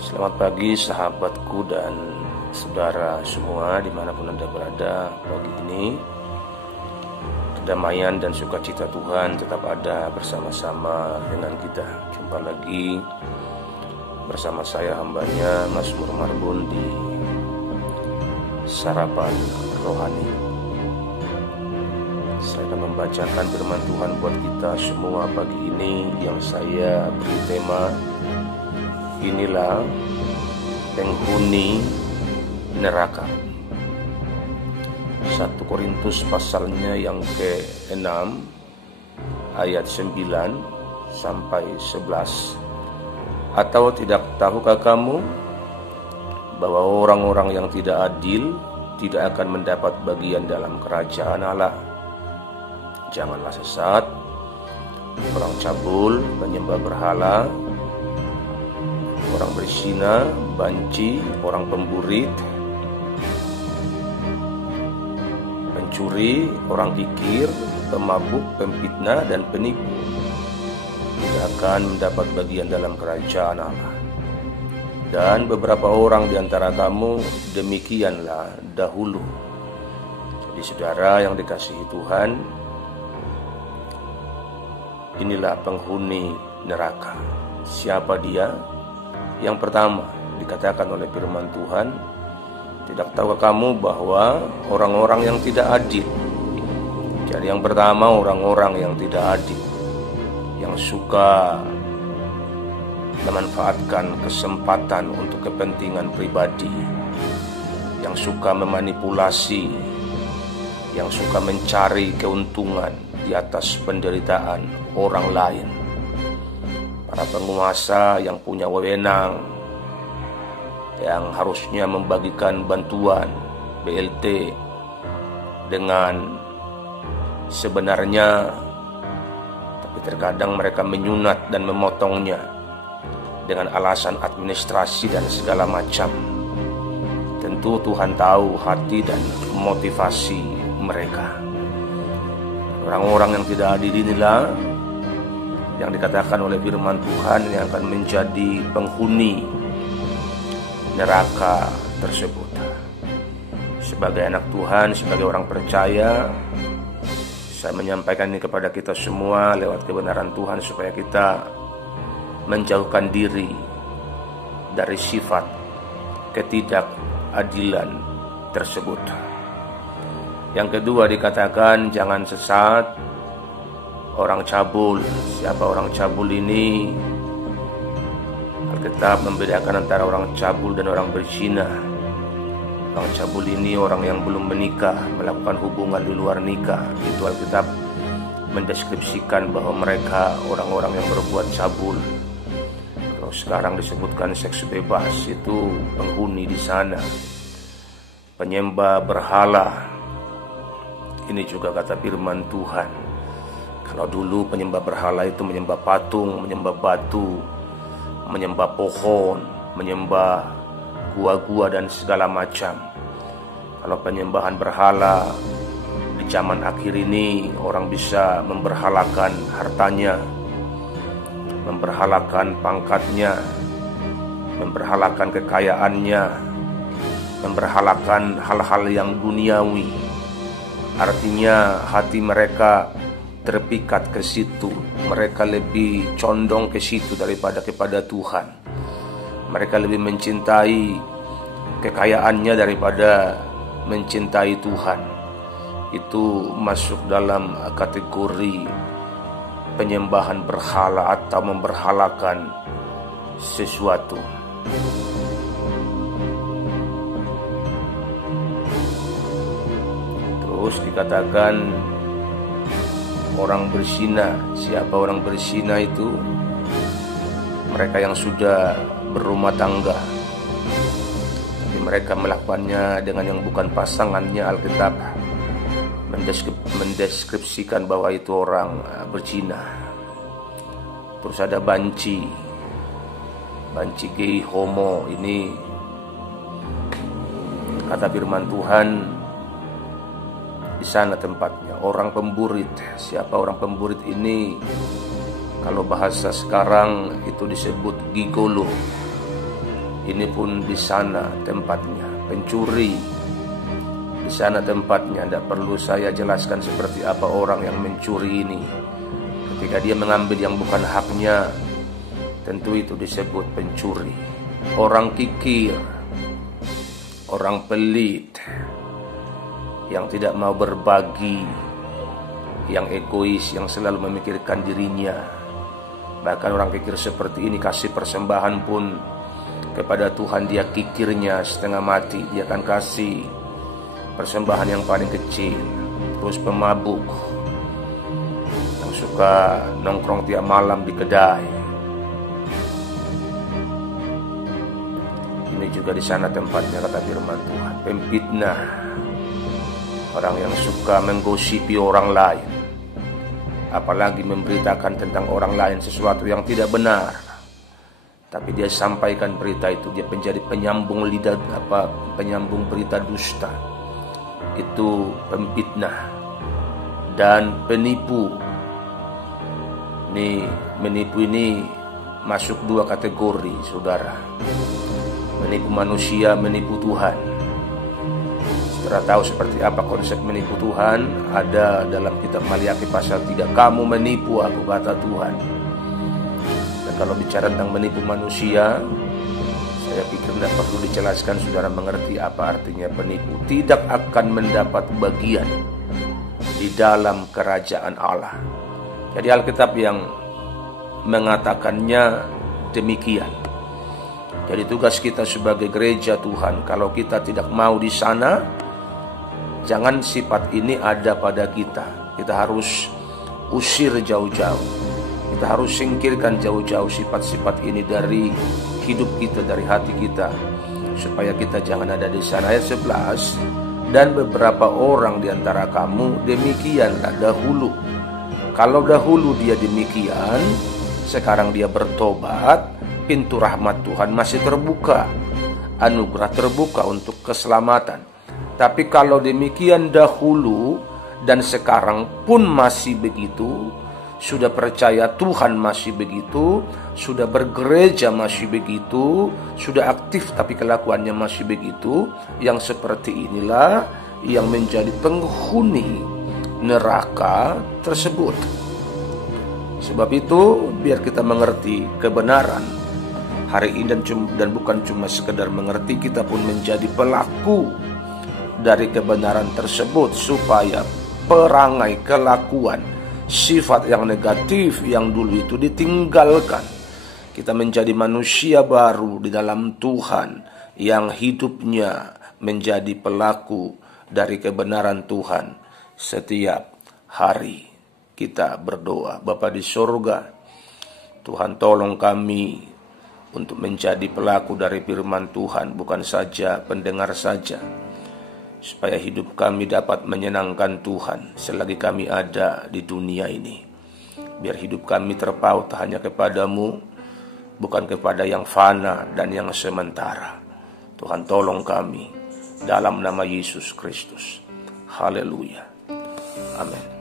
Selamat pagi sahabatku dan saudara semua dimanapun Anda berada. Pagi ini kedamaian dan sukacita Tuhan tetap ada bersama-sama dengan kita. Jumpa lagi bersama saya hambanya Mazmur Marbun di Sarapan Rohani. Saya akan membacakan firman Tuhan buat kita semua pagi ini yang saya beri tema, inilah penghuni neraka. 1 Korintus pasalnya yang ke-6 ayat 9 sampai 11. Atau tidak tahukah kamu bahwa orang-orang yang tidak adil tidak akan mendapat bagian dalam kerajaan Allah? Janganlah sesat, orang cabul, penyembah berhala, orang berzina, banci, orang pemburit, pencuri, orang kikir, pemabuk, pemfitnah, dan penipu tidak akan mendapat bagian dalam kerajaan Allah. Dan beberapa orang di antara kamu demikianlah dahulu. Jadi saudara yang dikasihi Tuhan, inilah penghuni neraka. Siapa dia? Yang pertama dikatakan oleh firman Tuhan, tidak tahukah kamu bahwa orang-orang yang tidak adil. Jadi yang pertama orang-orang yang tidak adil, yang suka memanfaatkan kesempatan untuk kepentingan pribadi, yang suka memanipulasi, yang suka mencari keuntungan di atas penderitaan orang lain. Para penguasa yang punya wewenang, yang harusnya membagikan bantuan BLT dengan sebenarnya, tapi terkadang mereka menyunat dan memotongnya dengan alasan administrasi dan segala macam. Tentu Tuhan tahu hati dan motivasi mereka. Orang-orang yang tidak adil inilah yang dikatakan oleh firman Tuhan yang akan menjadi penghuni neraka tersebut. Sebagai anak Tuhan, sebagai orang percaya, saya menyampaikan ini kepada kita semua lewat kebenaran Tuhan supaya kita menjauhkan diri dari sifat ketidakadilan tersebut. Yang kedua dikatakan jangan sesat, orang cabul. Siapa orang cabul ini? Alkitab membedakan antara orang cabul dan orang berzina. Orang cabul ini orang yang belum menikah, melakukan hubungan di luar nikah. Itu Alkitab mendeskripsikan bahwa mereka orang-orang yang berbuat cabul. Kalau sekarang disebutkan seks bebas, itu penghuni di sana. Penyembah berhala, ini juga kata firman Tuhan. Kalau dulu penyembah berhala itu menyembah patung, menyembah batu, menyembah pohon, menyembah gua-gua dan segala macam. Kalau penyembahan berhala di zaman akhir ini, orang bisa memberhalakan hartanya, memberhalakan pangkatnya, memberhalakan kekayaannya, memberhalakan hal-hal yang duniawi. Artinya hati mereka terpikat ke situ. Mereka lebih condong ke situ daripada kepada Tuhan. Mereka lebih mencintai kekayaannya daripada mencintai Tuhan. Itu masuk dalam kategori penyembahan berhala atau memberhalakan sesuatu. Terus dikatakan orang berzina. Siapa orang berzina itu? Mereka yang sudah berumah tangga, tapi mereka melakukannya dengan yang bukan pasangannya. Alkitab mendeskripsikan bahwa itu orang berzina. Terus ada banci gay, homo. Ini kata firman Tuhan, di sana tempatnya. Orang pemburit. Siapa orang pemburit ini? Kalau bahasa sekarang itu disebut gigolo. ini pun di sana tempatnya. Pencuri, di sana tempatnya. Tidak perlu saya jelaskan seperti apa orang yang mencuri ini. Ketika dia mengambil yang bukan haknya, tentu itu disebut pencuri. Orang kikir, orang pelit, yang tidak mau berbagi, yang egois, yang selalu memikirkan dirinya. Bahkan orang kikir seperti ini kasih persembahan pun kepada Tuhan, dia kikirnya setengah mati. Dia akan kasih persembahan yang paling kecil. Terus pemabuk yang suka nongkrong tiap malam di kedai, ini juga di sana tempatnya, kata firman Tuhan. Pemfitnah, orang yang suka menggosipi orang lain, apalagi memberitakan tentang orang lain sesuatu yang tidak benar, tapi dia sampaikan berita itu. Dia menjadi penyambung lidah, penyambung berita dusta. Itu pemfitnah. Dan penipu. Menipu ini masuk dua kategori, saudara. Menipu manusia, menipu Tuhan. Saudara tahu seperti apa konsep menipu Tuhan? Ada dalam kitab Maliaki pasal 3. Kamu menipu aku, kata Tuhan. Dan kalau bicara tentang menipu manusia, saya pikir tidak perlu dijelaskan, saudara mengerti apa artinya penipu. Tidak akan mendapat bagian di dalam kerajaan Allah. Jadi Alkitab yang mengatakannya demikian. Jadi tugas kita sebagai gereja Tuhan, kalau kita tidak mau di sana, jangan sifat ini ada pada kita. Kita harus usir jauh-jauh. Kita harus singkirkan jauh-jauh sifat-sifat ini dari hidup kita, dari hati kita, supaya kita jangan ada di sana. Ayat 11, dan beberapa orang di antara kamu demikianlah dahulu. Kalau dahulu dia demikian, sekarang dia bertobat, pintu rahmat Tuhan masih terbuka, anugerah terbuka untuk keselamatan. Tapi kalau demikian dahulu dan sekarang pun masih begitu, sudah percaya Tuhan masih begitu, sudah bergereja masih begitu, sudah aktif tapi kelakuannya masih begitu, yang seperti inilah yang menjadi penghuni neraka tersebut. Sebab itu biar kita mengerti kebenaran hari ini, dan bukan cuma sekedar mengerti, kita pun menjadi pelaku dari kebenaran tersebut, supaya perangai, kelakuan, sifat yang negatif yang dulu itu ditinggalkan. Kita menjadi manusia baru di dalam Tuhan, yang hidupnya menjadi pelaku dari kebenaran Tuhan. Setiap hari kita berdoa, Bapa di sorga, Tuhan tolong kami untuk menjadi pelaku dari firman Tuhan, bukan saja pendengar saja, supaya hidup kami dapat menyenangkan Tuhan selagi kami ada di dunia ini. Biar hidup kami terpaut hanya kepadamu, bukan kepada yang fana dan yang sementara. Tuhan tolong kami dalam nama Yesus Kristus. Haleluya. Amin.